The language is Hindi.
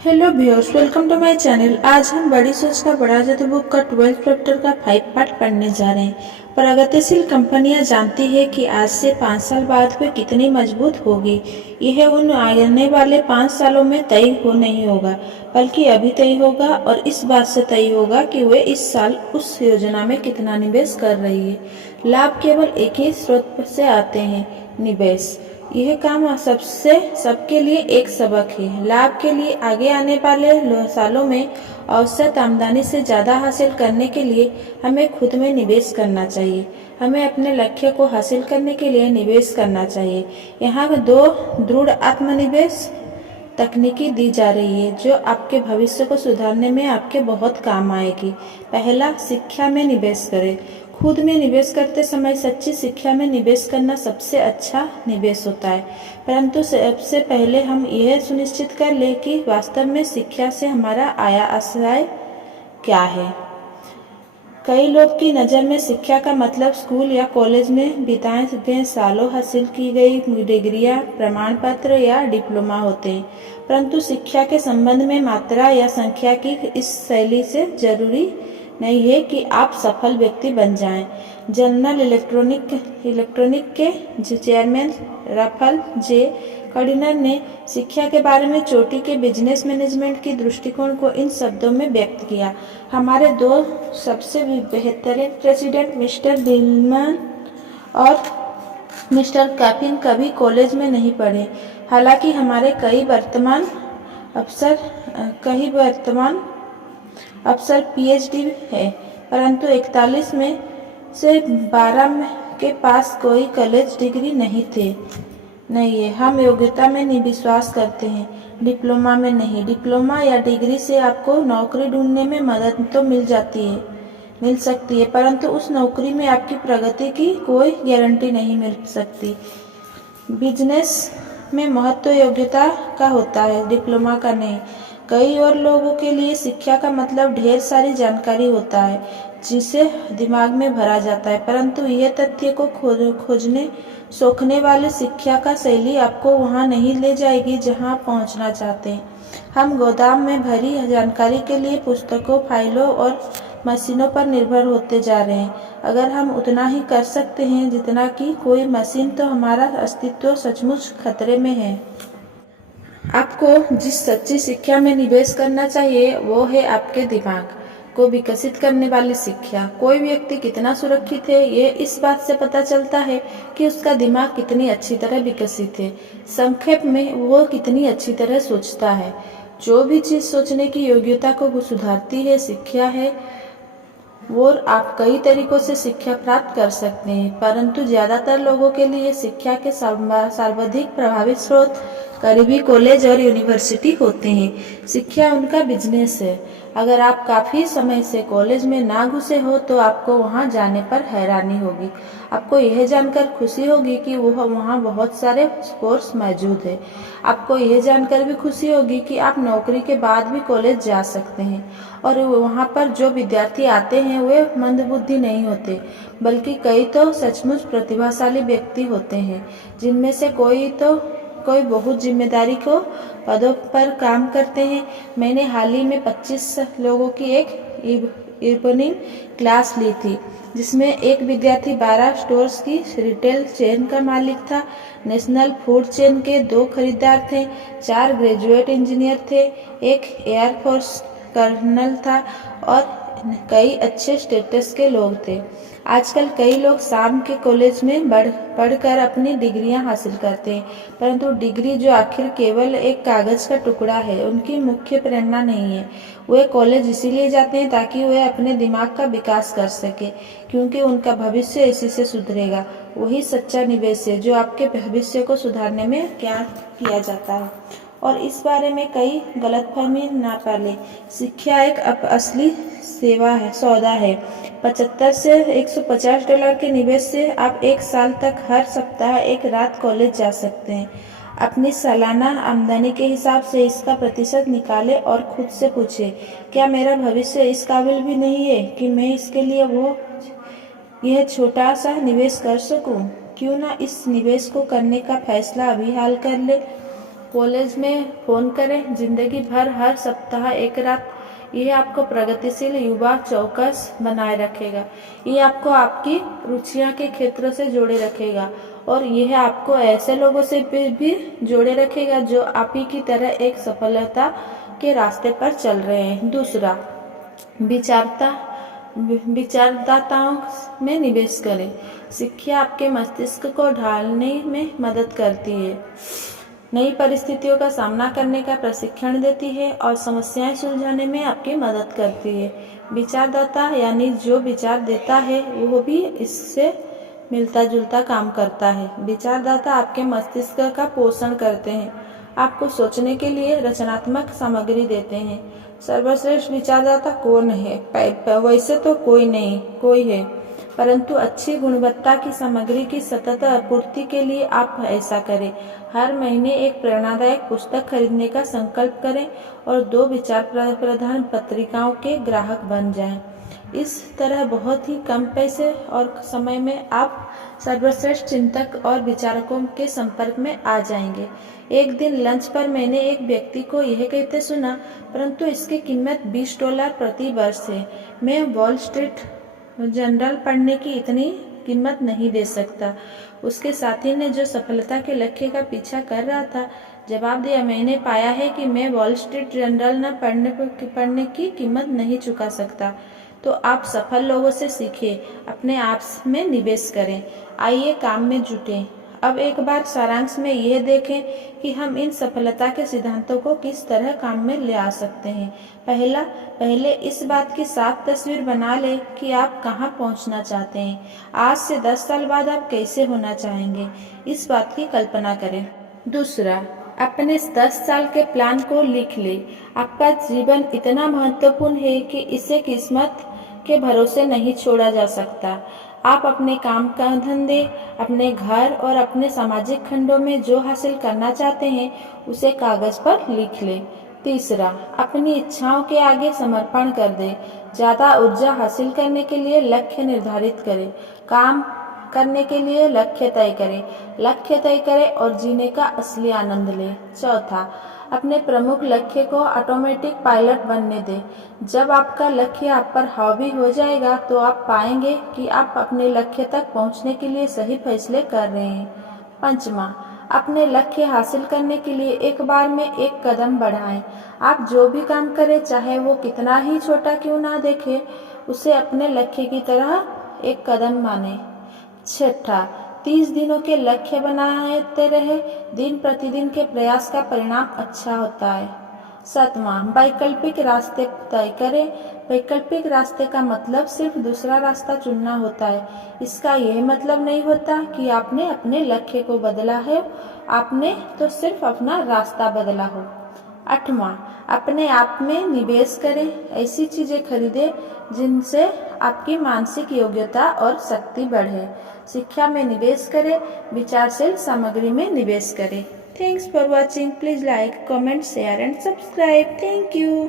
Hello viewers, welcome to my channel. आज हम बड़ी सोच का बड़ा जादू बुक का 12th चैप्टर का 5 पार्ट पढ़ने जा रहे हैं। प्रगतिशील कंपनियां जानती है कि आज से 5 साल बाद वे कितनी मजबूत होगी। यह उन आने वाले 5 सालों में तय हो नहीं होगा, बल्कि अभी तय होगा, और इस बात से तय होगा कि वे इस साल उस योजना में कितना निवेश कर रही है। लाभ केवल एक ही स्रोत से आते हैं, निवेश। यह काम सबके लिए एक सबक है। लाभ के लिए आगे आने वाले सालों में औसत आमदनी से ज़्यादा हासिल करने के लिए हमें खुद में निवेश करना चाहिए। हमें अपने लक्ष्य को हासिल करने के लिए निवेश करना चाहिए। यहाँ 2 दृढ़ आत्मनिवेश तकनीकी दी जा रही है जो आपके भविष्य को सुधारने में आपके बहुत काम आएगी। पहला, शिक्षा में निवेश करें। खुद में निवेश करते समय सच्ची शिक्षा में निवेश करना सबसे अच्छा निवेश होता है, परंतु सबसे पहले हम यह सुनिश्चित कर लें कि वास्तव में शिक्षा से हमारा आशय क्या है। कई लोग की नज़र में शिक्षा का मतलब स्कूल या कॉलेज में बिताए गए सालों हासिल की गई डिग्रियां, प्रमाण पत्र या डिप्लोमा होते हैं, परंतु शिक्षा के संबंध में मात्रा या संख्या की इस शैली से जरूरी नहीं है कि आप सफल व्यक्ति बन जाएं। जनरल इलेक्ट्रॉनिक के चेयरमैन राफल जे कर्डिनर ने शिक्षा के बारे में चोटी के बिजनेस मैनेजमेंट की दृष्टिकोण को इन शब्दों में व्यक्त किया। हमारे 2 सबसे बेहतरीन प्रेसिडेंट मिस्टर डिलमैन और मिस्टर कैफिन कभी कॉलेज में नहीं पढ़े। हालांकि हमारे कई वर्तमान अफसर पीएचडी है, परंतु 41 में से 12 के पास कोई कॉलेज डिग्री नहीं है। हम योग्यता में विश्वास करते हैं, डिप्लोमा में नहीं। डिप्लोमा या डिग्री से आपको नौकरी ढूंढने में मदद तो मिल सकती है, परंतु उस नौकरी में आपकी प्रगति की कोई गारंटी नहीं मिल सकती। बिजनेस में महत्व योग्यता का होता है, डिप्लोमा का नहीं। कई और लोगों के लिए शिक्षा का मतलब ढेर सारी जानकारी होता है जिसे दिमाग में भरा जाता है, परंतु यह तथ्य को खोजने सोखने वाली शिक्षा का शैली आपको वहां नहीं ले जाएगी जहां आप पहुंचना चाहते हैं। हम गोदाम में भरी जानकारी के लिए पुस्तकों, फाइलों और मशीनों पर निर्भर होते जा रहे हैं। अगर हम उतना ही कर सकते हैं जितना कि कोई मशीन, तो हमारा अस्तित्व सचमुच खतरे में है। आपको जिस सच्ची शिक्षा में निवेश करना चाहिए वो है आपके दिमाग को विकसित करने वाली शिक्षा। कोई व्यक्ति कितना सुरक्षित है ये इस बात से पता चलता है कि उसका दिमाग कितनी अच्छी तरह विकसित है। संक्षेप में, वो कितनी अच्छी तरह सोचता है। जो भी चीज सोचने की योग्यता को सुधारती है शिक्षा है। और आप कई तरीकों से शिक्षा प्राप्त कर सकते हैं, परंतु ज्यादातर लोगों के लिए शिक्षा के सर्वाधिक प्रभावित स्रोत करीबी कॉलेज और यूनिवर्सिटी होते हैं। शिक्षा उनका बिजनेस है। अगर आप काफी समय से कॉलेज में ना घुसे हो तो आपको वहां जाने पर हैरानी होगी। आपको यह जानकर खुशी होगी कि वहां बहुत सारे कोर्स मौजूद है। आपको यह जानकर भी खुशी होगी कि आप नौकरी के बाद भी कॉलेज जा सकते हैं, और वहां पर जो विद्यार्थी आते हैं वे मंदबुद्धि नहीं होते, बल्कि कई तो सचमुच प्रतिभाशाली व्यक्ति होते हैं, जिनमें से कोई बहुत जिम्मेदारी को पदों पर काम करते हैं। मैंने हाल ही में 25 लोगों की एक इवनिंग क्लास ली थी, जिसमें एक विद्यार्थी 12 स्टोर्स की रिटेल चेन का मालिक था, नेशनल फूड चेन के 2 खरीदार थे, 4 ग्रेजुएट इंजीनियर थे, एक एयरफोर्स कर्नल था, और कई अच्छे स्टेटस के लोग थे। आजकल कई लोग शाम के कॉलेज में पढ़कर अपनी डिग्रियां हासिल करते हैं, परंतु डिग्री जो आखिर केवल एक कागज का टुकड़ा है, उनकी मुख्य प्रेरणा नहीं है। वे कॉलेज इसीलिए जाते हैं ताकि वे अपने दिमाग का विकास कर सके, क्योंकि उनका भविष्य इसी से सुधरेगा। वही सच्चा निवेश है जो आपके भविष्य को सुधारने में किया जाता है। और इस बारे में कई गलतफहमी ना पाले। शिक्षा एक असली सौदा है। 75 से $150 के निवेश से आप 1 साल तक हर सप्ताह 1 रात कॉलेज जा सकते हैं। अपनी सालाना आमदनी के हिसाब से इसका प्रतिशत निकालें और खुद से पूछें, क्या मेरा भविष्य इस काबिल भी नहीं है कि मैं इसके लिए यह छोटा सा निवेश कर सकूं? क्यों ना इस निवेश को करने का फैसला अभी हाल कर ले। कॉलेज में फ़ोन करें, जिंदगी भर हर सप्ताह एक रात। यह आपको प्रगतिशील युवा चौकस बनाए रखेगा। यह आपको आपकी रुचियां के क्षेत्र से जोड़े रखेगा और यह आपको ऐसे लोगों से भी जोड़े रखेगा जो आप ही की तरह एक सफलता के रास्ते पर चल रहे हैं। दूसरा, विचारदाताओं में निवेश करें। शिक्षा आपके मस्तिष्क को ढालने में मदद करती है, नई परिस्थितियों का सामना करने का प्रशिक्षण देती है और समस्याएं सुलझाने में आपकी मदद करती है। विचारदाता यानी जो विचार देता है वो भी इससे मिलता जुलता काम करता है। विचारदाता आपके मस्तिष्क का पोषण करते हैं, आपको सोचने के लिए रचनात्मक सामग्री देते हैं। सर्वश्रेष्ठ विचारदाता कौन है? वैसे तो कोई है, परंतु अच्छी गुणवत्ता की सामग्री की सतत आपूर्ति के लिए आप ऐसा करें। हर महीने एक प्रेरणादायक पुस्तक खरीदने का संकल्प करें और 2 विचार प्रधान पत्रिकाओं के ग्राहक बन जाएं। इस तरह बहुत ही कम पैसे और समय में आप सर्वश्रेष्ठ चिंतक और विचारकों के संपर्क में आ जाएंगे। एक दिन लंच पर मैंने एक व्यक्ति को यह कहते सुना, परंतु इसकी कीमत $20 प्रति वर्ष है। मैं वॉल स्ट्रीट जर्नल पढ़ने की इतनी कीमत नहीं दे सकता। उसके साथी ने, जो सफलता के लक्ष्य का पीछा कर रहा था, जवाब दिया, मैंने पाया है कि मैं वॉल स्ट्रीट जर्नल न पढ़ने की कीमत नहीं चुका सकता। तो आप सफल लोगों से सीखें, अपने आप में निवेश करें। आइए काम में जुटें। अब एक बार सारांश में यह देखें कि हम इन सफलता के सिद्धांतों को किस तरह काम में ले आ सकते हैं। पहले इस बात की साफ तस्वीर बना लें कि आप कहां पहुंचना चाहते हैं। आज से 10 साल बाद आप कैसे होना चाहेंगे, इस बात की कल्पना करें। दूसरा, अपने 10 साल के प्लान को लिख लें। आपका जीवन इतना महत्वपूर्ण है कि इसे किस्मत के भरोसे नहीं छोड़ा जा सकता। आप अपने काम का धंधे, अपने घर और अपने सामाजिक खंडों में जो हासिल करना चाहते हैं उसे कागज पर लिख लें। तीसरा, अपनी इच्छाओं के आगे समर्पण कर दें। ज़्यादा ऊर्जा हासिल करने के लिए लक्ष्य निर्धारित करें। काम करने के लिए लक्ष्य तय करें और जीने का असली आनंद लें। चौथा, अपने प्रमुख लक्ष्य को ऑटोमेटिक पायलट बनने दें। जब आपका लक्ष्य आप पर हावी हो जाएगा तो आप पाएंगे कि आप अपने लक्ष्य तक पहुंचने के लिए सही फैसले कर रहे हैं। पंचमा, अपने लक्ष्य हासिल करने के लिए एक बार में एक कदम बढ़ाएं। आप जो भी काम करें, चाहे वो कितना ही छोटा क्यों ना देखे, उसे अपने लक्ष्य की तरह एक कदम माने। छठा, 30 दिनों के लक्ष्य बनाते रहे। दिन प्रतिदिन के प्रयास का परिणाम अच्छा होता है। सातवां, वैकल्पिक रास्ते तय करें। वैकल्पिक रास्ते का मतलब सिर्फ दूसरा रास्ता चुनना होता है। इसका यह मतलब नहीं होता कि आपने अपने लक्ष्य को बदला है, आपने तो सिर्फ अपना रास्ता बदला हो। 8वां, अपने आप में निवेश करें। ऐसी चीजें खरीदें जिनसे आपकी मानसिक योग्यता और शक्ति बढ़े। शिक्षा में निवेश करें, विचारशील सामग्री में निवेश करें। Thanks for watching. Please like, comment, share and subscribe. Thank you.